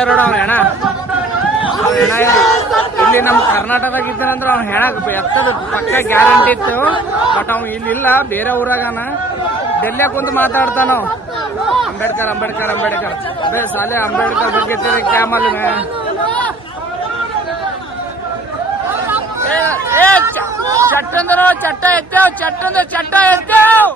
ಅವ್ನ ಹೆಣ ಅವ್ನ ಹೆಣ ಇಲ್ಲಿ ನಮ್ಮ ಕರ್ನಾಟಕದಾಗ ಇದ್ದಾನಂದ್ರ ಅವ್ನು ಹೆಣ ಎತ್ತದ ಪಕ್ಕ ಗ್ಯಾರಂಟಿ ಇತ್ತು ಬಟ್ ಅವ್ನು ಇಲ್ಲಿ ಇಲ್ಲ ಬೇರೆ ಊರಾಗನ ಡೆಲ್ಲಿ ಕುಂತು ಮಾತಾಡ್ತಾನ ಅವ. ಅಂಬೇಡ್ಕರ್ ಅಂಬೇಡ್ಕರ್ ಅಂಬೇಡ್ಕರ್ ಅದೇ ಸಾಲೆ ಅಂಬೇಡ್ಕರ್ ಬಗ್ಗೆ ಕ್ಯಾಮಲ್ ಚಟ್ಟಂದ್ರ ಚಟ್ಟ ಎತ್ತೇವ್ ಚಟ್ಟ ಅಂದ್ರ ಚಟ್ಟ ಎತ್ತೇವ್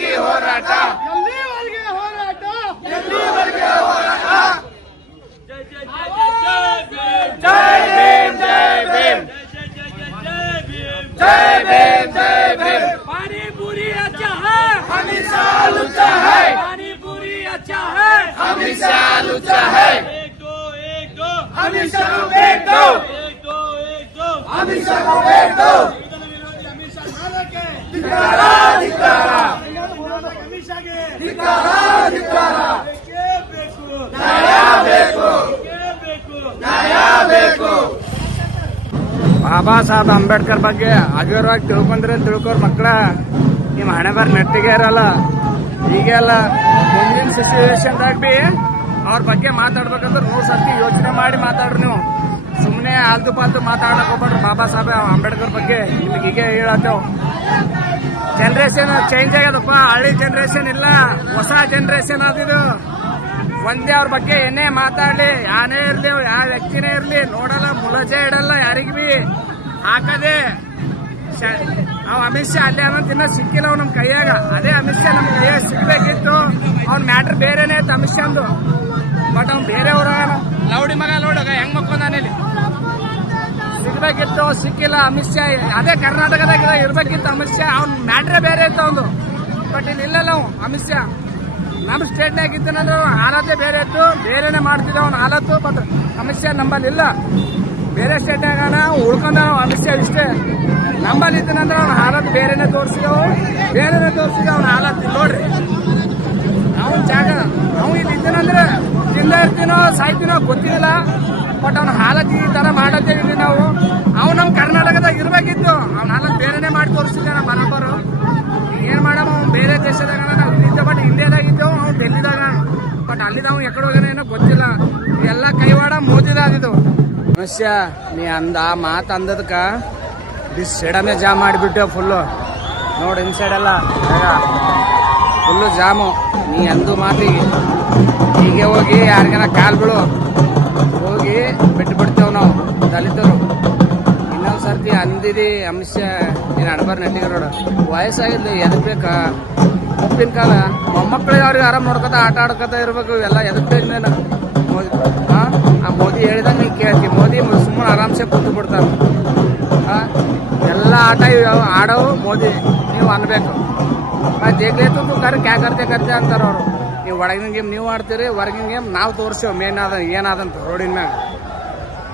ನ್ಯಾಯಕ್ಕಾಗಿ ಹೋರಾಟ ಎಲ್ಲಿವರೆಗೆ ಹೋರಾಟ ಜೈ ಭೀಮ್ ಜೈ ಭೀಮ್ जय भीम जय भीम पानी पूरी अच्छा है हमेशा लुचा है पानी पूरी अच्छा है हमेशा लुचा है एक दो एक दो हमेशा बेट दो एक दो एक दो हमेशा को बेट दो ಸಂವಿಧಾನ ವಿರೋಧಿ ಬಾಬಾ ಸಾಹೇಬ್ ಅಂಬೇಡ್ಕರ್ ಬಗ್ಗೆ ಅಗರವಾಗಿ ತಿಳ್ಕೊಂಡ್ರೆ ತಿಳ್ಕೊರ್ ಮಕ್ಕಳ ನಿಮ್ಮ ಹಣೆ ಬರ್ ನೆಟ್ಟಿಗೆ ಇರಲ್ಲ. ಹೀಗೆ ಅಲ್ಲ, ಮುಂದಿನ ಸಿಚುವೇಶನ್ದಾಗ ಬಿ ಅವ್ರ ಬಗ್ಗೆ ಮಾತಾಡ್ಬೇಕಂದ್ರೆ ನೂರು ಸರ್ತಿ ಯೋಚನೆ ಮಾಡಿ ಮಾತಾಡ್ರಿ ನೀವು. ಸುಮ್ಮನೆ ಆಲ್ತು ಪಾಲ್ತು ಮಾತಾಡಕ್ ಹೋಗ್ಬಾರ್ದು ಬಾಬಾ ಸಾಹೇಬ್ ಅಂಬೇಡ್ಕರ್ ಬಗ್ಗೆ. ನಿಮ್ಗೆ ಹೀಗೆ ಹೇಳತ್ತೇವ್. ಜನರೇಷನ್ ಚೇಂಜ್ ಆಗ್ಯದಪ್ಪ ಹಳ್ಳಿ ಜನ್ರೇಷನ್ ಇಲ್ಲ. ಹೊಸ ಜನ್ರೇಷನ್ ಅದಿದು ಒಂದೇ ಅವ್ರ ಬಗ್ಗೆ ಏನೇ ಮಾತಾಡ್ಲಿ, ಯಾನೇ ಇರ್ಲಿ, ಯಾವ ವ್ಯಕ್ತಿನೇ ಇರ್ಲಿ, ನೋಡಲ್ಲ, ಮುಲಜೆ ಇಡಲ್ಲ, ಯಾರಿಗೆ ಬಿ ಹಾಕದೆ. ಅವ್ ಅಮಿತ್ ಶಾ ಅಲ್ಲೇ ಅನ್ನೋದು ಇನ್ನೂ ಸಿಕ್ಕಿಲ್ಲ ಅವ್ ನಮ್ ಕೈಯಾಗ. ಅದೇ ಅಮಿತ್ ಶಾ ನಮ್ಗೆ ಕೈಯಾಗ ಸಿಗ್ಬೇಕಿತ್ತು. ಅವ್ನ ಮ್ಯಾಟ್ರ್ ಬೇರೆನೇ ಇತ್ತು ಅಮಿತ್ ಶಾಂದು. ಬಟ್ ಅವ್ನು ಬೇರೆಯವ್ರ ಲೌಡಿ ಮಗ ನೋಡಗ ಹೆಂಗ್ ಮಕ್ಕೊಂದಾನೆ ಇಲ್ಲಿ? ಸಿಗ್ಬೇಕಿತ್ತು, ಸಿಕ್ಕಿಲ್ಲ, ಅಮಿತ್ ಶಾ ಅದೇ ಕರ್ನಾಟಕದಾಗ ಇರ್ಬೇಕಿತ್ತು ಅಮಿತ್ ಶಾ, ಅವ್ನ ಮ್ಯಾಟ್ರೇ ಬೇರೆ ಇತ್ತು ಅವನು ಬಟ್ ಇಲ್ಲಿ ಇಲ್ಲ ನಾವು ಅಮಿತ್ ಶಾ. ನಮ್ಮ ಸ್ಟೇಟ್ನಾಗ ಇದ್ದನಂದ್ರೆ ಹಾಲತ್ತೇ ಬೇರೆ ಇತ್ತು, ಬೇರೆನೆ ಮಾಡ್ತಿದ್ದ ಅವ್ನ ಹಾಲತ್ತು ಬಟ್ ಅಮಿತ್ ಶಾ ನಂಬಲ್ಲಿ ಇಲ್ಲ. ಬೇರೆ ಸ್ಟೇಟ್ನಾಗ ಉಳ್ಕೊಂಡ ಅಮಿತ್ ಶಾ ಇಷ್ಟೇ. ನಂಬಲ್ಲಿ ಇದ್ದನಂದ್ರೆ ಅವ್ನ ಹಾಲತ್ ಬೇರೆನೆ ತೋರಿಸಿದವು, ಬೇರೆನೆ ತೋರಿಸಿದ ಅವ್ನ ಹಾಲತ್ ಇಲ್ಲಿ ನೋಡ್ರಿ. ಅವ್ನ ಜಾಗ ನಾವು ಇಲ್ಲಿ ಇದ್ದೀನಂದ್ರೆ ತಿಂದ ಇರ್ತೀನೋ, ಸಾಯ್ತೀನೋ ಗೊತ್ತಿಲ್ಲ ಬಟ್ ಅವ್ನ ಹಾಲತ್ ಈ ತರ ಮಾಡತ್ತೇವಿ ನಾವು. ಅವ್ ನಮ್ ಕರ್ನಾಟಕದಾಗ ಇರ್ಬೇಕಿತ್ತು. ಅವ್ನ ಹಾಲತ್ ಬೇರೆನೆ ಮಾಡಿ ತೋರಿಸಿದ್ದಾನ ಬರೋಬ್ಬರು ಏನ್ ಮಾಡಮ್ಮ, ಅವ್ನು ಬೇರೆ ದೇಶದಾಗ ನಾವು ಬಟ್ ಇಂಡಿಯಾದಾಗ ಇದ್ದವು ಅವ್ನು ಡೆಲ್ಲಿದಾಗ ಬಟ್ ಅಲ್ಲಿದ ಅವ್ನು ಎಕಡೆ ಹೋಗ್ಯಾನ ಏನೋ ಗೊತ್ತಿಲ್ಲ. ಎಲ್ಲ ಕೈವಾಡ ಮೋದಿದಾದಿದ್ದು ಮನುಷ್ಯ, ನೀ ಅಂದ ಮಾತು ಅಂದದಕ್ಕ ಬಿಸ್ ಸೆಡಮೆ ಜಾಮ್ ಮಾಡಿಬಿಟ್ಟು ಫುಲ್ಲು. ನೋಡಿ ಇನ್ಸೈಡ್ ಎಲ್ಲ. Full jam. ನೀ ಅಂದು ಮಾತಿಗೆ. ಹೀಗೆ ಹೋಗಿ ಯಾರಿಗೇನ ಕಾಲ್ ಬೀಳು ಹೋಗಿ ಬಿಟ್ಟು ಬಿಡ್ತೇವೆ ನಾವು, ದಲಿತರು. ಇನ್ನೊಂದು ಸರ್ತಿ ಅಂದಿದಿ ಅಂಶ ನೀನು ಅಣಬಾರ್ ನೆಟ್ಟಿಗೆ ನೋಡು ಎದಕ್ಕೆ ಎದಕ್ ಬೇಕಾ? ಉಪ್ಪಿನ ಕಾಲ. ಮೊಮ್ಮಕ್ಕಳಿಗೆ ಅವ್ರಿಗೆ ಆರಾಮ್ ನೋಡ್ಕೊತ, ಆಟ ಆಡ್ಕೊತ ಇರ್ಬೇಕು ಎಲ್ಲ ಎದಕ್ ಬೇಕು ನೀನು? ಮೋದಿ ಹಾಂ ಆ ಮೋದಿ ಹೇಳಿದಂಗೆ ನೀನು ಕೇಳ್ತಿ. ಮೋದಿ ಸುಮ್ಮನೆ ಆರಾಮ್ಸೆ ಕೂತು ಬಿಡ್ತಾನೆ. ಹಾ ಎಲ್ಲ ಆಟ ಆಡೋವು ಮೋದಿ. ನೀವು ಅನ್ಬೇಕು. ಮತ್ತೆ ದೇಗ್ಲೇ ತು ಕರ್ ಕ್ಯಾ ಕರ್ತೆ ಕರ್ತೆ ಅಂತಾರ ಅವರು. ನೀವು ಒಳಗಿನ ಗೇಮ್ ನೀವು ಆಡ್ತೀರಿ, ಹೊರಗಿನ ಗೇಮ್ ನಾವು ತೋರಿಸ್ತೇವೆ ಮೇನ್ ಅದ ಏನಾದಂತ ರೋಡಿನ ಮ್ಯಾಗ.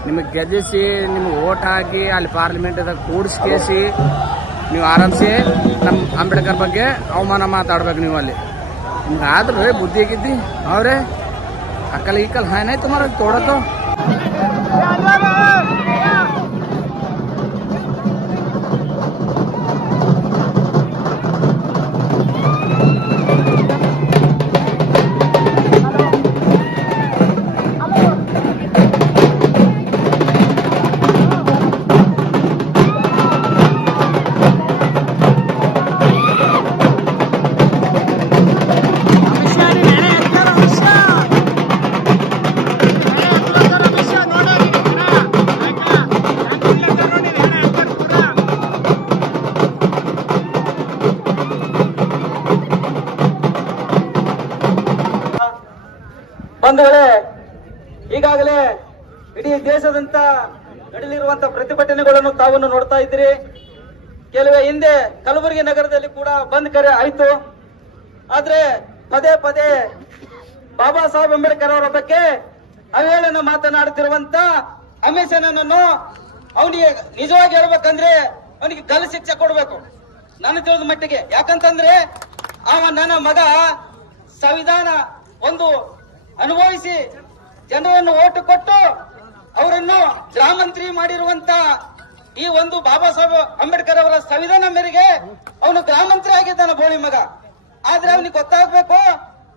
ನಿಮಗೆ ಗೆಲ್ಲಿಸಿ ನಿಮ್ಗೆ ಓಟ್ ಹಾಕಿ ಅಲ್ಲಿ ಪಾರ್ಲಿಮೆಂಟ್ದಾಗ ಕೂಡಿಸ್ಕೇಸಿ, ನೀವು ಆರಾಮ್ಸೆ ನಮ್ಮ ಅಂಬೇಡ್ಕರ್ ಬಗ್ಗೆ ಅವಮಾನ ಮಾತಾಡ್ಬೇಕು ನೀವು ಅಲ್ಲಿ. ನಿಮ್ಗೆ ಆದ್ರೆ ಬುದ್ಧಿ ಆಗಿದ್ದಿ ಅವ್ರೆ ಅಕ್ಕಲ್ ಈಕಲ್ ಹಾನಾಯ್ತು ಮರ ತೋಡತ್ತು ಈಗಾಗಲೇ ಇಡೀ ದೇಶದಂತ ನಡೆಯಲಿರುವಂತ ಪ್ರತಿಭಟನೆಗಳನ್ನು ತಾವನ್ನು ನೋಡ್ತಾ ಇದ್ದೀರಿ. ಕೆಲವೇ ಹಿಂದೆ ಕಲಬುರಗಿ ನಗರದಲ್ಲಿ ಕೂಡ ಬಂದ್ ಕರೆ ಆಯ್ತು. ಆದ್ರೆ ಪದೇ ಪದೇ ಬಾಬಾ ಸಾಹೇಬ್ ಅಂಬೇಡ್ಕರ್ ಅವರ ಬಗ್ಗೆ ಅವೇಳನ ಮಾತನಾಡುತ್ತಿರುವಂತ ಅಮಿಷನನ್ನು ಅವನಿಗೆ ನಿಜವಾಗಿ ಹೇಳ್ಬೇಕಂದ್ರೆ ಅವನಿಗೆ ಗಲ್ ಶಿಕ್ಷೆ ಕೊಡ್ಬೇಕು. ನಾನು ತಿಳಿದ ಮಟ್ಟಿಗೆ. ಯಾಕಂತಂದ್ರೆ ಅವ ನನ್ನ ಮಗ ಸಂವಿಧಾನ ಒಂದು ಅನುಭವಿಸಿ ಜನರನ್ನು ಓಟು ಕೊಟ್ಟು ಅವರನ್ನು ಗ್ರಾಮಂತ್ರಿ ಮಂತ್ರಿ ಮಾಡಿರುವಂತ ಈ ಒಂದು ಬಾಬಾ ಸಾಹೇಬ್ ಅಂಬೇಡ್ಕರ್ ಅವರ ಸಂವಿಧಾನ ಮೇರೆಗೆ ಅವನು ಗ್ರಾಮಂತ್ರಿ ಆಗಿದ್ದಾನೆ ಬೋಳಿ ಮಗ. ಆದ್ರೆ ಅವನಿಗೆ ಗೊತ್ತಾಗ್ಬೇಕು,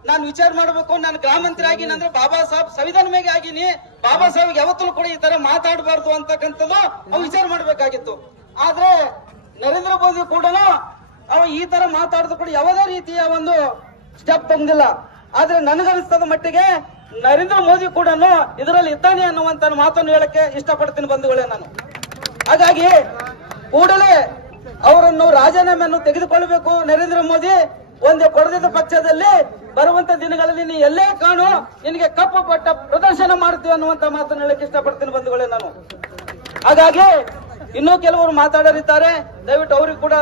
ನಾನು ವಿಚಾರ ಮಾಡಬೇಕು, ನಾನು ಗ್ರಾಮಂತ್ರಿ ಆಗಿನ ಅಂದ್ರೆ ಬಾಬಾ ಸಾಹೇಬ್ ಸಂವಿಧಾನ ಮೇಲೆ ಆಗಿನಿ ಬಾಬಾ ಸಾಹೇಬ್ ಯಾವತ್ತೂ ಕೂಡ ಈ ತರ ಮಾತಾಡಬಾರ್ದು ಅಂತಕ್ಕಂಥದ್ದು ಅವ್ನು ವಿಚಾರ ಮಾಡಬೇಕಾಗಿತ್ತು. ಆದ್ರೆ ನರೇಂದ್ರ ಮೋದಿ ಕೂಡ ಅವ ಈ ತರ ಮಾತಾಡಿದ ಕೂಡ ಯಾವುದೇ ರೀತಿಯ ಒಂದು ಸ್ಟೆಪ್ ತಗೊಂಡಿಲ್ಲ. ಆದ್ರೆ ನನಗನಿಸ್ತದ ಮಟ್ಟಿಗೆ ನರೇಂದ್ರ ಮೋದಿ ಕೂಡ ಇದರಲ್ಲಿ ಇದ್ದಾನೆ ಅನ್ನುವಂತ ಮಾತನ್ನು ಹೇಳಕ್ಕೆ ಇಷ್ಟಪಡ್ತೀನಿ ಬಂಧುಗಳೇ ನಾನು. ಹಾಗಾಗಿ ಕೂಡಲೇ ಅವರನ್ನು ರಾಜೀನಾಮೆಯನ್ನು ತೆಗೆದುಕೊಳ್ಳಬೇಕು. ನರೇಂದ್ರ ಮೋದಿ ಒಂದು ಕೊಡದಿದ್ದ ಪಕ್ಷದಲ್ಲಿ ಬರುವಂತ ದಿನಗಳಲ್ಲಿ ನೀ ಎಲ್ಲೇ ಕಾಣು ನಿನಗೆ ಕಪ್ಪು ಪಟ್ಟ ಪ್ರದರ್ಶನ ಮಾಡ್ತೀವಿ ಅನ್ನುವಂತ ಮಾತನ್ನು ಹೇಳಕ್ಕೆ ಇಷ್ಟಪಡ್ತೀನಿ ಬಂಧುಗಳೇ ನಾನು. ಹಾಗಾಗಿ ಇನ್ನೂ ಕೆಲವರು ಮಾತಾಡರಿದ್ದಾರೆ. ದಯವಿಟ್ಟು ಅವ್ರಿಗೆ ಕೂಡ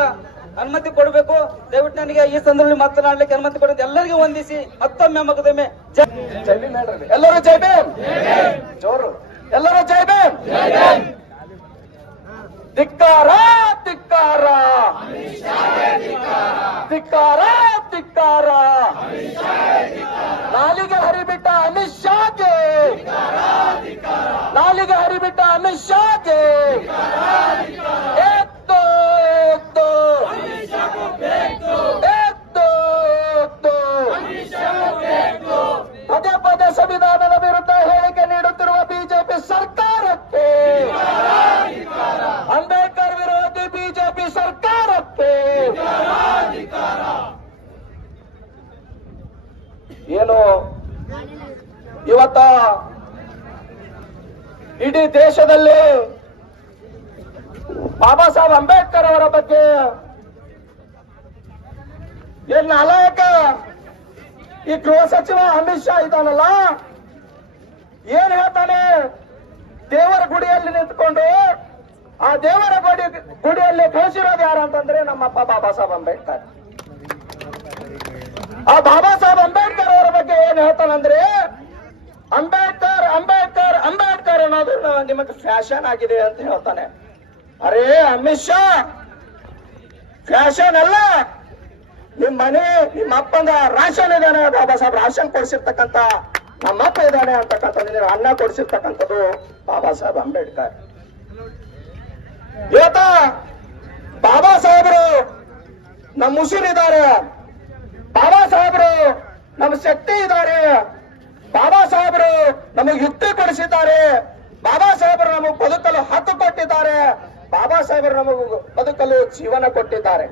ಅನುಮತಿ ಕೊಡಬೇಕು. ದಯವಿಟ್ಟು ನನಗೆ ಈ ಸಂದರ್ಭದಲ್ಲಿ ಮಾತನಾಡಲಿಕ್ಕೆ ಅನುಮತಿ ಕೊಡೋದು ಎಲ್ಲರಿಗೂ ವಂದಿಸಿ, ಮತ್ತೊಮ್ಮೆ ಮಗದೊಮ್ಮೆ ಎಲ್ಲರೂ ಜೈ ಭೀಮ್. ಜೋರು. ಎಲ್ಲರೂ ಜೈ ಭೀಮ್. ಧಿಕ್ಕಾರ ಧಿಕ್ಕಾರ. ಧಿಕ್ಕಾರ ಧಿಕ್ಕಾರ. ನಾಲಿಗೆ ಹರಿಬಿಟ್ಟ ಅಮಿತ್ ಶಾಗೆ. ನಾಲಿಗೆ ಹರಿಬಿಟ್ಟ ಅಮಿತ್ ಶಾಗೆ ಎತ್ತು ಎತ್ತು ಎತ್ತು ಎತ್ತು ಪದೇ ಪದೇ ಸಂವಿಧಾನದ ವಿರುದ್ಧ ಹೇಳಿಕೆ ನೀಡುತ್ತಿರುವ ಬಿಜೆಪಿ ಸರ್ಕಾರಕ್ಕೆ ಅಂಬೇಡ್ಕರ್ ವಿರೋಧಿ ಬಿಜೆಪಿ ಸರ್ಕಾರಕ್ಕೆ ಏನು ಇವತ್ತ ಇಡೀ ದೇಶದಲ್ಲಿ ಬಾಬಾ ಸಾಹೇಬ್ ಅಂಬೇಡ್ಕರ್ ಅವರ ಬಗ್ಗೆ ಏನ್ ನಾಲಾಯಕ ಈ ಗೃಹ ಸಚಿವ ಅಮಿತ್ ಶಾ ಇದ್ದಾನಲ್ಲ, ಏನ್ ಹೇಳ್ತಾನೆ? ದೇವರ ಗುಡಿಯಲ್ಲಿ ನಿಂತ್ಕೊಂಡು ಆ ದೇವರ ಗುಡಿ, ಗುಡಿಯಲ್ಲಿ ಕಳಿಸಿರೋದು ಯಾರು ಅಂತಂದ್ರೆ ನಮ್ಮಪ್ಪ ಬಾಬಾ ಸಾಹೇಬ್ ಅಂಬೇಡ್ಕರ್. ಆ ಬಾಬಾ ಸಾಹೇಬ್ ಅಂಬೇಡ್ಕರ್ ಅವರ ಬಗ್ಗೆ ಏನ್ ಹೇಳ್ತಾನಂದ್ರೆ, ಅಂಬೇಡ್ಕರ್ ಅಂಬೇಡ್ಕರ್ ಅಂಬೇಡ್ಕರ್ ಅನ್ನೋದು ನಿಮಗೆ ಫ್ಯಾಷನ್ ಆಗಿದೆ ಅಂತ ಹೇಳ್ತಾನೆ. ಅರೇ, ಅಮಿತ್ ಶಾ, ಫ್ಯಾಷನ್ ಅಲ್ಲ. ನಿಮ್ ಮನೆ ನಿಮ್ಮ ಅಪ್ಪಂದ ರಾಶನ್ ಇದಾನೆ ಬಾಬಾ ಸಾಹೇಬ್ ರಾಶನ್ ಕೊಡಿಸಿರ್ತಕ್ಕಂತ, ನಮ್ಮಪ್ಪ ಇದ್ದಾನೆ ಅಂತಕ್ಕಂಥದ್ದು, ನೀವು ಅನ್ನ ಕೊಡಿಸಿರ್ತಕ್ಕಂಥದ್ದು ಬಾಬಾ ಸಾಹೇಬ್ ಅಂಬೇಡ್ಕರ್. ಇವತ್ತ ಬಾಬಾ ಸಾಹೇಬರು ನಮ್ಮ ಉಸಿರಿದ್ದಾರೆ. ಬಾಬಾ ಸಾಹೇಬರು ನಮ್ಮ ಶಕ್ತಿ ಇದ್ದಾರೆ ಬಾಬಾ ಸಾಹೇಬರು ನಮಗೆ ಯುಕ್ತಿ ಕೊಡಿಸಿದ್ದಾರೆ. ಬಾಬಾ ಸಾಹೇಬರು ನಮಗೆ ಬದುಕಲು ಹಕ್ಕು ಕೊಟ್ಟಿದ್ದಾರೆ. ಬಾಬಾ ಸಾಹೇಬರು ನಮಗೆ ಬದುಕಲು ಜೀವನ ಕೊಟ್ಟಿದ್ದಾರೆ.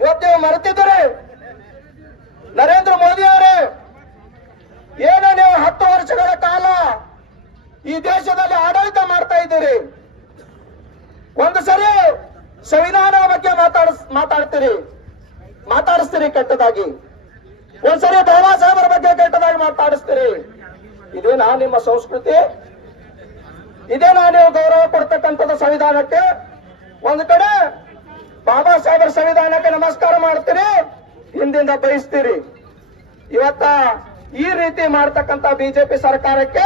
ಇವತ್ತು ನೀವು ಮರೆತಿದ್ದೀರಿ. ನರೇಂದ್ರ ಮೋದಿ ಅವರೇ, ಏನು ನೀವು ಹತ್ತು ವರ್ಷಗಳ ಕಾಲ ಈ ದೇಶದಲ್ಲಿ ಆಡಳಿತ ಮಾಡ್ತಾ ಇದ್ದೀರಿ? ಒಂದು ಸರಿ ಸಂವಿಧಾನ ಬಗ್ಗೆ ಮಾತಾಡ್ ಮಾತಾಡ್ತೀರಿ. ಮಾತಾಡಿಸ್ತೀರಿ ಕೆಟ್ಟದಾಗಿ? ಒಂದ್ಸರಿ ಬಾಬಾ ಸಾಹೇಬರ ಬಗ್ಗೆ ಕೆಟ್ಟದಾಗಿ ಮಾತಾಡಿಸ್ತೀರಿ. ಇದೇನಾ ನಿಮ್ಮ ಸಂಸ್ಕೃತಿ. ಇದೇನಾ ನೀವು ಗೌರವ ಕೊಡ್ತಕ್ಕಂಥದ್ದು ಸಂವಿಧಾನಕ್ಕೆ. ಒಂದು ಕಡೆ ಬಾಬಾ ಸಾಹೇಬರ ಸಂವಿಧಾನಕ್ಕೆ ನಮಸ್ಕಾರ ಮಾಡ್ತೀರಿ, ಹಿಂದಿಂದ ಬಯಸ್ತೀರಿ. ಇವತ್ತ ಈ ರೀತಿ ಮಾಡ್ತಕ್ಕಂತ ಬಿಜೆಪಿ ಸರ್ಕಾರಕ್ಕೆ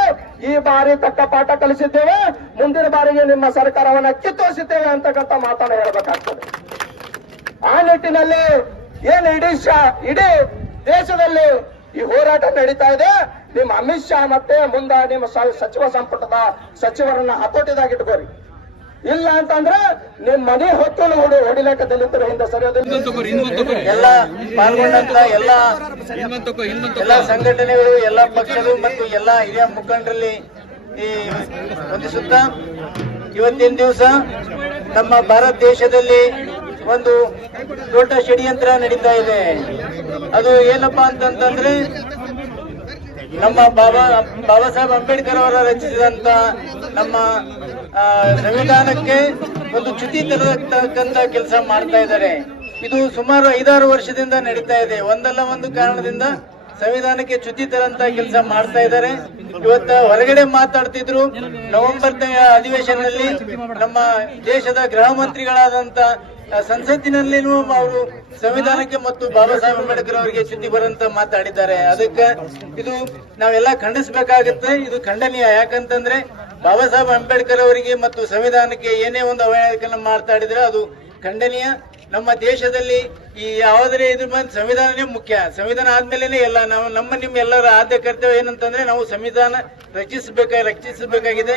ಈ ಬಾರಿ ತಕ್ಕ ಪಾಠ ಕಲಿಸಿದ್ದೇವೆ. ಮುಂದಿನ ಬಾರಿಗೆ ನಿಮ್ಮ ಸರ್ಕಾರವನ್ನ ಕಿತ್ತೋರಿಸಿದ್ದೇವೆ ಅಂತಕ್ಕಂಥ ಮಾತನ್ನ ಹೇಳ್ಬೇಕಾಗ್ತದೆ. ಆ ನಿಟ್ಟಿನಲ್ಲಿ ಏನು ಇಡೀ ಶಾ ಇಡೀ ದೇಶದಲ್ಲಿ ಈ ಹೋರಾಟ ನಡೀತಾ ಇದೆ? ನಿಮ್ಮ ಅಮಿತ್ ಶಾ ಮತ್ತೆ ಮುಂದ ನಿಮ್ಮ ಸ- ಸಚಿವ ಸಂಪುಟದ ಸಚಿವರನ್ನ ಹತೋಟಿದಾಗಿಟ್ಕೋರಿ. ಇಲ್ಲ ಅಂತಂದ್ರೆ ನಿಮ್ ಮನೆ ಹೊತ್ತಲು ಹೊಡಿ ಹೊಡಿಲಕ್ಕ ದಲಿತರ ಹಿಂದೆ ಸರಿಯೋದಿಲ್ಲ. ಎಲ್ಲ ಪಾಲ್ಗೊಂಡಂತ ಎಲ್ಲ ಎಲ್ಲ ಸಂಘಟನೆಗಳು ಎಲ್ಲ ಪಕ್ಷಗಳು ಮತ್ತು ಎಲ್ಲ ಹಿರಿಯ ಮುಖಂಡರಲ್ಲಿ ಈ ವಂದಿಸುತ್ತಾ ಇವತ್ತಿನ ದಿವಸ ನಮ್ಮ ಭಾರತ ದೇಶದಲ್ಲಿ ಒಂದು ದೊಡ್ಡ ಷಡ್ಯಂತ್ರ ನಡೀತಾ ಇದೆ. ಅದು ಏನಪ್ಪಾ ಅಂತಂತಂದ್ರೆ ನಮ್ಮ ಬಾಬಾ ಬಾಬಾ ಸಾಹೇಬ್ ಅಂಬೇಡ್ಕರ್ ಅವರ ರಚಿಸಿದಂತ ನಮ್ಮ ಸಂವಿಧಾನಕ್ಕೆ ಒಂದು ಚ್ಯುತಿ ತರತಕ್ಕಂತ ಕೆಲಸ ಮಾಡ್ತಾ ಇದ್ದಾರೆ. ಇದು ಸುಮಾರು ಐದಾರು ವರ್ಷದಿಂದ ನಡೀತಾ ಇದೆ. ಒಂದಲ್ಲ ಒಂದು ಕಾರಣದಿಂದ ಸಂವಿಧಾನಕ್ಕೆ ಚ್ಯುತಿ ತರಂತ ಕೆಲಸ ಮಾಡ್ತಾ ಇದ್ದಾರೆ. ಇವತ್ತ ಹೊರಗಡೆ ಮಾತಾಡ್ತಿದ್ರು. ನವೆಂಬರ್ ಅಧಿವೇಶನದಲ್ಲಿ ನಮ್ಮ ದೇಶದ ಗೃಹ ಮಂತ್ರಿಗಳಾದಂತ ಸಂಸತ್ತಿನಲ್ಲಿನೂ ಅವರು ಸಂವಿಧಾನಕ್ಕೆ ಮತ್ತು ಬಾಬಾ ಸಾಹೇಬ್ ಅಂಬೇಡ್ಕರ್ ಅವರಿಗೆ ಚ್ಯುತಿ ಬರಂತ ಮಾತಾಡಿದ್ದಾರೆ. ಅದಕ್ಕೆ ಇದು ನಾವೆಲ್ಲ ಖಂಡಿಸಬೇಕಾಗುತ್ತೆ. ಇದು ಖಂಡನೀಯ. ಯಾಕಂತಂದ್ರೆ ಬಾಬಾ ಸಾಹೇಬ್ ಅಂಬೇಡ್ಕರ್ ಅವರಿಗೆ ಮತ್ತು ಸಂವಿಧಾನಕ್ಕೆ ಏನೇ ಒಂದು ಅವಹೇಳನ ಮಾತಾಡಿದ್ರೆ ಅದು ಖಂಡನೀಯ. ನಮ್ಮ ದೇಶದಲ್ಲಿ ಈ ಯಾವುದೇ ಇದ್ರ ಬಂದ ಸಂವಿಧಾನನೇ ಮುಖ್ಯ. ಸಂವಿಧಾನ ಆದ್ಮೇಲೆನೆ ಎಲ್ಲ ನಾವು ನಮ್ಮ ನಿಮ್ಮ ಎಲ್ಲರ ಆದ್ಯ ಕರ್ತವ್ಯ ಏನಂತಂದ್ರೆ ನಾವು ಸಂವಿಧಾನ ರಚಿಸಬೇಕ, ರಕ್ಷಿಸಬೇಕಾಗಿದೆ.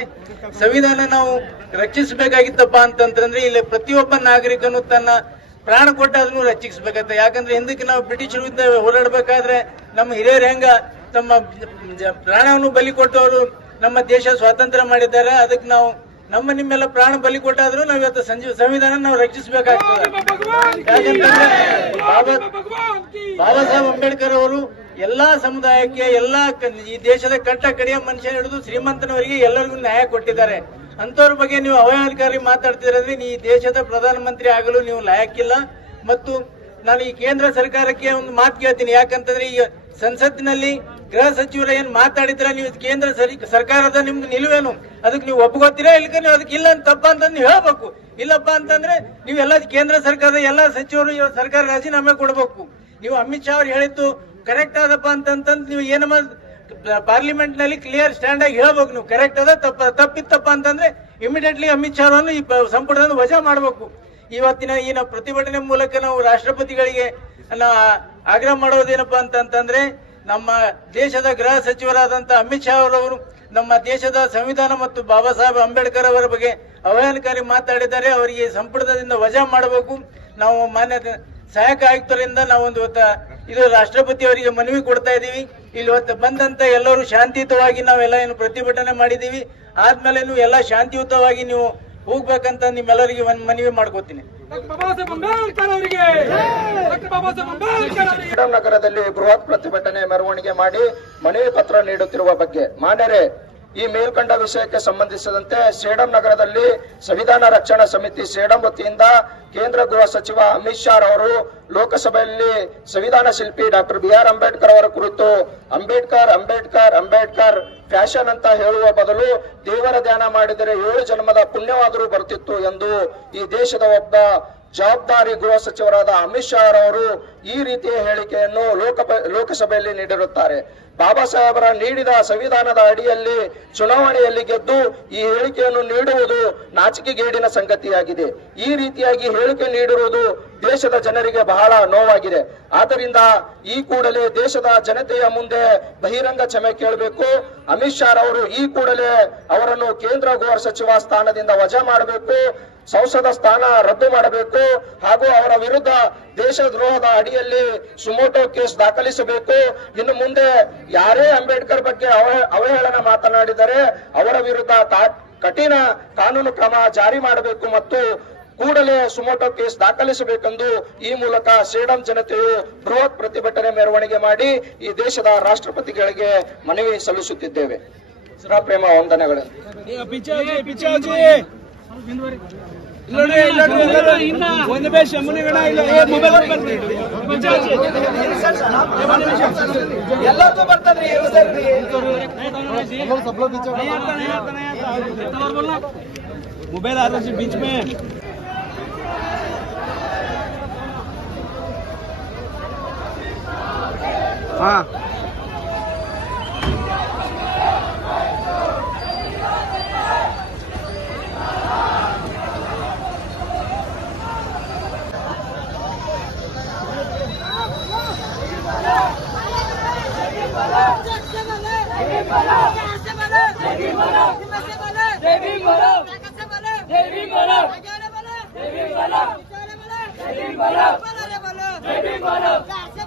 ಸಂವಿಧಾನ ನಾವು ರಕ್ಷಿಸಬೇಕಾಗಿತ್ತಪ್ಪ ಅಂತಂದ್ರೆ ಇಲ್ಲಿ ಪ್ರತಿಯೊಬ್ಬ ನಾಗರಿಕನು ತನ್ನ ಪ್ರಾಣ ಕೊಟ್ಟಾದ್ರೂ ರಕ್ಷಿಸಬೇಕಂತ ಯಾಕಂದ್ರೆ ಹಿಂದಕ್ಕೆ ನಾವು ಬ್ರಿಟಿಷರು ವಿರುದ್ಧ ಹೋರಾಡಬೇಕಾದ್ರೆ ನಮ್ಮ ಹಿರಿಯರು ಹೆಂಗ ತಮ್ಮ ಪ್ರಾಣವನ್ನು ಬಲಿ ಕೊಟ್ಟವರು ನಮ್ಮ ದೇಶ ಸ್ವಾತಂತ್ರ್ಯ ಮಾಡಿದ್ದಾರೆ. ಅದಕ್ಕೆ ನಾವು ನಮ್ಮ ನಿಮ್ಮೆಲ್ಲ ಪ್ರಾಣ ಬಲಿ ಕೊಟ್ಟಾದ್ರೂ ನಾವು ಇವತ್ತು ಸಂಜೀವ ಸಂವಿಧಾನ ನಾವು ರಕ್ಷಿಸಬೇಕಾಗ್ತದೆ. ಬಾಬಾ ಸಾಹೇಬ್ ಅಂಬೇಡ್ಕರ್ ಅವರು ಎಲ್ಲಾ ಸಮುದಾಯಕ್ಕೆ, ಎಲ್ಲಾ ಈ ದೇಶದ ಕಟ್ಟ ಕಡೆಯ ಮನುಷ್ಯ ಹಿಡಿದು ಶ್ರೀಮಂತನವರಿಗೆ ಎಲ್ಲರಿಗೂ ನ್ಯಾಯ ಕೊಟ್ಟಿದ್ದಾರೆ. ಅಂತವ್ರ ಬಗ್ಗೆ ನೀವು ಅವಹೇಳನಕಾರಿ ಮಾತಾಡ್ತಿರೋದ್ರೆ ಈ ದೇಶದ ಪ್ರಧಾನಮಂತ್ರಿ ಆಗಲು ನೀವು ಲಾಯಕ್ಕಿಲ್ಲ. ಮತ್ತು ನಾನು ಈ ಕೇಂದ್ರ ಸರ್ಕಾರಕ್ಕೆ ಒಂದು ಮಾತು ಕೇಳ್ತೀನಿ, ಯಾಕಂತಂದ್ರೆ ಈಗ ಸಂಸತ್ತಿನಲ್ಲಿ ಗೃಹ ಸಚಿವರು ಏನ್ ಮಾತಾಡಿದ್ರೆ ನೀವು ಕೇಂದ್ರ ಸರಿ- ಸರ್ಕಾರದ ನಿಮ್ಗೆ ನಿಲುವೇನು? ಅದಕ್ಕೆ ನೀವು ಒಪ್ಕೋತೀರಾ ಇಲ್ಲ ನೀವು ಅದಕ್ಕೆ ಇಲ್ಲ ಅಂತ ತಪ್ಪ ಅಂತ ನೀವು ಹೇಳ್ಬೇಕು. ಇಲ್ಲಪ್ಪ ಅಂತಂದ್ರೆ ಎಲ್ಲ ಕೇಂದ್ರ ಸರ್ಕಾರದ ಎಲ್ಲ ಸಚಿವರು ಸರ್ಕಾರ ರಾಜೀನಾಮೆ ಕೊಡಬೇಕು. ನೀವು ಅಮಿತ್ ಶಾ ಅವ್ರು ಹೇಳಿದ್ದು ಕರೆಕ್ಟ್ ಆದಪ್ಪ ಅಂತಂತಂದ್ ನೀವು ಏನಮ್ಮ ಪಾರ್ಲಿಮೆಂಟ್ನಲ್ಲಿ ಕ್ಲಿಯರ್ ಸ್ಟ್ಯಾಂಡ್ ಆಗಿ ಹೇಳ್ಬೇಕು. ನೀವು ಕರೆಕ್ಟ್ ಅದ ತಪ್ಪ ತಪ್ಪಿತ್ತಪ್ಪ ಅಂತಂದ್ರೆ ಇಮಿಡಿಯೇಟ್ಲಿ ಅಮಿತ್ ಶಾ ಅವರನ್ನು ಈ ಸಂಪುಟದಿಂದ ವಜಾ ಮಾಡಬೇಕು. ಇವತ್ತಿನ ಈ ನಾವು ಪ್ರತಿಭಟನೆ ಮೂಲಕ ನಾವು ರಾಷ್ಟ್ರಪತಿಗಳಿಗೆ ಆಗ್ರಹ ಮಾಡೋದೇನಪ್ಪ ಅಂತಂತಂದ್ರೆ ನಮ್ಮ ದೇಶದ ಗೃಹ ಸಚಿವರಾದಂತ ಅಮಿತ್ ಶಾ ಅವರವರು ನಮ್ಮ ದೇಶದ ಸಂವಿಧಾನ ಮತ್ತು ಬಾಬಾ ಸಾಹೇಬ್ ಅಂಬೇಡ್ಕರ್ ಅವರ ಬಗ್ಗೆ ಅವಹೇಳನಕಾರಿ ಮಾತಾಡಿದ್ದಾರೆ. ಅವರಿಗೆ ಸಂಪುಟದಿಂದ ವಜಾ ಮಾಡಬೇಕು. ನಾವು ಮಾನ್ಯ ಸಹಾಯಕ ಆಯುಕ್ತರಿಂದ ನಾವೊಂದು ಇದು ರಾಷ್ಟ್ರಪತಿ ಅವರಿಗೆ ಮನವಿ ಕೊಡ್ತಾ ಇದ್ದೀವಿ. ಇಲ್ಲಿ ಹೊತ್ತು ಬಂದಂತ ಎಲ್ಲರೂ ಶಾಂತಿಯುತವಾಗಿ ನಾವೆಲ್ಲ ಏನು ಪ್ರತಿಭಟನೆ ಮಾಡಿದ್ದೀವಿ. ಆದ್ಮೇಲೆ ಎಲ್ಲ ಶಾಂತಿಯುತವಾಗಿ ನೀವು ಹೋಗ್ಬೇಕಂತ ನಿಮ್ಮೆಲ್ಲರಿಗೆ ಒಂದು ಮನವಿ ಮಾಡ್ಕೋತೀನಿ. ಬಾಬಾ ಸಾಹೇಬ್ ಅಂಬೇಡ್ಕರ್ ಅವರಿಗೆ. ಬಾಬಾ ಸಾಹೇಬ್ ಅಂಬೇಡ್ಕರ್ ಅವರಿಗೆ. ನಗರದಲ್ಲಿ ಬೃಹತ್ ಪ್ರತಿಭಟನೆ ಮೆರವಣಿಗೆ ಮಾಡಿ ಮನೆ ಪತ್ರ ನೀಡುತ್ತಿರುವ ಬಗ್ಗೆ. ಮಾನ್ಯರೇ ಈ ಮೇಲ್ಕಂಡ ವಿಷಯಕ್ಕೆ ಸಂಬಂಧಿಸಿದಂತೆ ಸೇಡಂ ನಗರದಲ್ಲಿ ಸಂವಿಧಾನ ರಕ್ಷಣಾ ಸಮಿತಿ ಸೇಡಂ ವತಿಯಿಂದ ಕೇಂದ್ರ ಗೃಹ ಸಚಿವ ಅಮಿತ್ ಶಾ ಅವರು ಲೋಕಸಭೆಯಲ್ಲಿ ಸಂವಿಧಾನ ಶಿಲ್ಪಿ ಡಾಕ್ಟರ್ ಬಿ ಆರ್ ಅಂಬೇಡ್ಕರ್ ಅವರ ಕುರಿತು ಅಂಬೇಡ್ಕರ್ ಅಂಬೇಡ್ಕರ್ ಅಂಬೇಡ್ಕರ್ ಫ್ಯಾಷನ್ ಅಂತ ಹೇಳುವ ಬದಲು ದೇವರ ಧ್ಯಾನ ಮಾಡಿದರೆ ಏಳು ಜನ್ಮದ ಪುಣ್ಯವಾದರೂ ಬರ್ತಿತ್ತು ಎಂದು ಈ ದೇಶದ ಒಬ್ಬ ಜವಾಬ್ದಾರಿ ಗೃಹ ಸಚಿವರಾದ ಅಮಿತ್ ಶಾ ಅವರು ಈ ರೀತಿಯ ಹೇಳಿಕೆಯನ್ನು ಲೋಕ ಲೋಕಸಭೆಯಲ್ಲಿ ನೀಡಿರುತ್ತಾರೆ. ಬಾಬಾ ಸಾಹೇಬರ ನೀಡಿದ ಸಂವಿಧಾನದ ಅಡಿಯಲ್ಲಿ ಚುನಾವಣೆಯಲ್ಲಿ ಗೆದ್ದು ಈ ಹೇಳಿಕೆಯನ್ನು ನೀಡುವುದು ನಾಚಿಕೆಗೇಡಿನ ಸಂಗತಿಯಾಗಿದೆ. ಈ ರೀತಿಯಾಗಿ ಹೇಳಿಕೆ ನೀಡಿರುವುದು ದೇಶದ ಜನರಿಗೆ ಬಹಳ ನೋವಾಗಿದೆ. ಆದ್ದರಿಂದ ಈ ಕೂಡಲೇ ದೇಶದ ಜನತೆಯ ಮುಂದೆ ಬಹಿರಂಗ ಕ್ಷಮೆ ಕೇಳಬೇಕು. ಅಮಿತ್ ಶಾ ಅವರು ಈ ಕೂಡಲೇ ಅವರನ್ನು ಕೇಂದ್ರ ಗೃಹ ಸಚಿವ ಸ್ಥಾನದಿಂದ ವಜಾ ಮಾಡಬೇಕು. ಸಂಸದ ಸ್ಥಾನ ರದ್ದು ಮಾಡಬೇಕು. ಹಾಗೂ ಅವರ ವಿರುದ್ಧ ದೇಶದ್ರೋಹದ ಅಡಿಯಲ್ಲಿ ಸುಮೋಟೋ ಕೇಸ್ ದಾಖಲಿಸಬೇಕು. ಇನ್ನು ಮುಂದೆ ಯಾರೇ ಅಂಬೇಡ್ಕರ್ ಬಗ್ಗೆ ಅವ- ಅವಹೇಳನ ಮಾತನಾಡಿದರೆ ಅವರ ವಿರುದ್ಧ ಕಠಿಣ ಕಾನೂನು ಕ್ರಮ ಜಾರಿ ಮಾಡಬೇಕು ಮತ್ತು ಕೂಡಲೇ ಸುಮೋಟೋ ಕೇಸ್ ದಾಖಲಿಸಬೇಕೆಂದು ಈ ಮೂಲಕ ಸೇಡಂ ಜನತೆಯು ಬೃಹತ್ ಪ್ರತಿಭಟನೆ ಮೆರವಣಿಗೆ ಮಾಡಿ ಈ ದೇಶದ ರಾಷ್ಟ್ರಪತಿಗಳಿಗೆ ಮನವಿ ಸಲ್ಲಿಸುತ್ತಿದ್ದೇವೆ ಸುರಾಪ್ರೇಮ ವಂದನೆಗಳು ಒಂದು ನಿಮಿಷ ಮುನಿಗಣ ಇಲ್ಲ ಏ, ಮೊಬೈಲ್ ಬರ್ರಿ ಎಲ್ಲರಿಗೂ ಬರ್ತದ್ರಿ मोबाइल आ रहा है बीच में হ্যাঁ Jai Bhim Bolo! Jai Bhim Bolo! Jai Bhim Bolo!